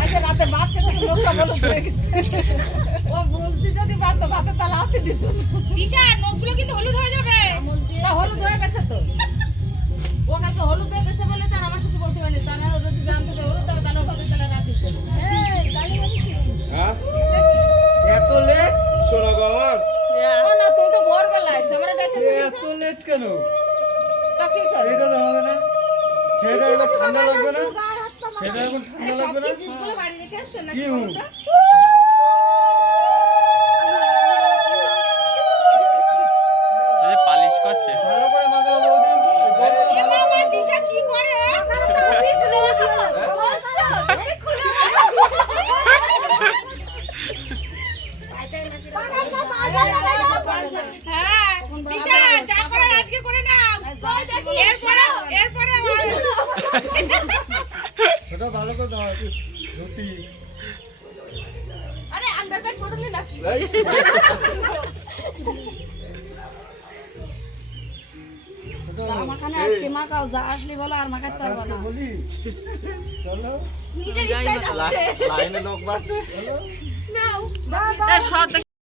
আচ্ছা রাতে ভাত খেতে লোকটা বলে হয়ে গেছে ও বলতে যদি ভাত ভাতে তালা হাতে দিত দিশা নখগুলো কিন্তু হলুদ হয়ে যাবে। তা হলুদ হয়ে গেছে তো ও কাছে হলুদ হয়ে গেছে বলে তার আমার কিছু বলতে পারেনি তার আর যদি জানতে যে হলুদ হবে তাহলে ভাতে তালা রাত দিত হ্যাঁ এত লেট শোনা বাবার ও না তুই তো ভোরবেলা আইছ আমরা ডাকে এত লেট কেন তা কি করে এটা তো হবে না ছেলেটা এবার ঠান্ডা লাগবে না ছেলেটা এখন ঠান্ডা লাগবে না জিনিসগুলো বাড়ি রেখে আসছো নাকি কি হু পালিশ করছে। ভালো করে মাখা বৌদি এ বাবা দিশা কি করে বলছো খুলে হ্যাঁ দিশা যা করার আজকে করে নাও এরপরে ছোট ভালো করে দাও ধুতি আরে আন্ডারপ্যান্ট পরলে নাকি আমাখানে আজকে মাখাও যা আসলে বলো আর মাখাতে পারবো না বলি চলো নিজের ইচ্ছায় যাচ্ছে লাইনে লোক বাড়ছে চলো নাও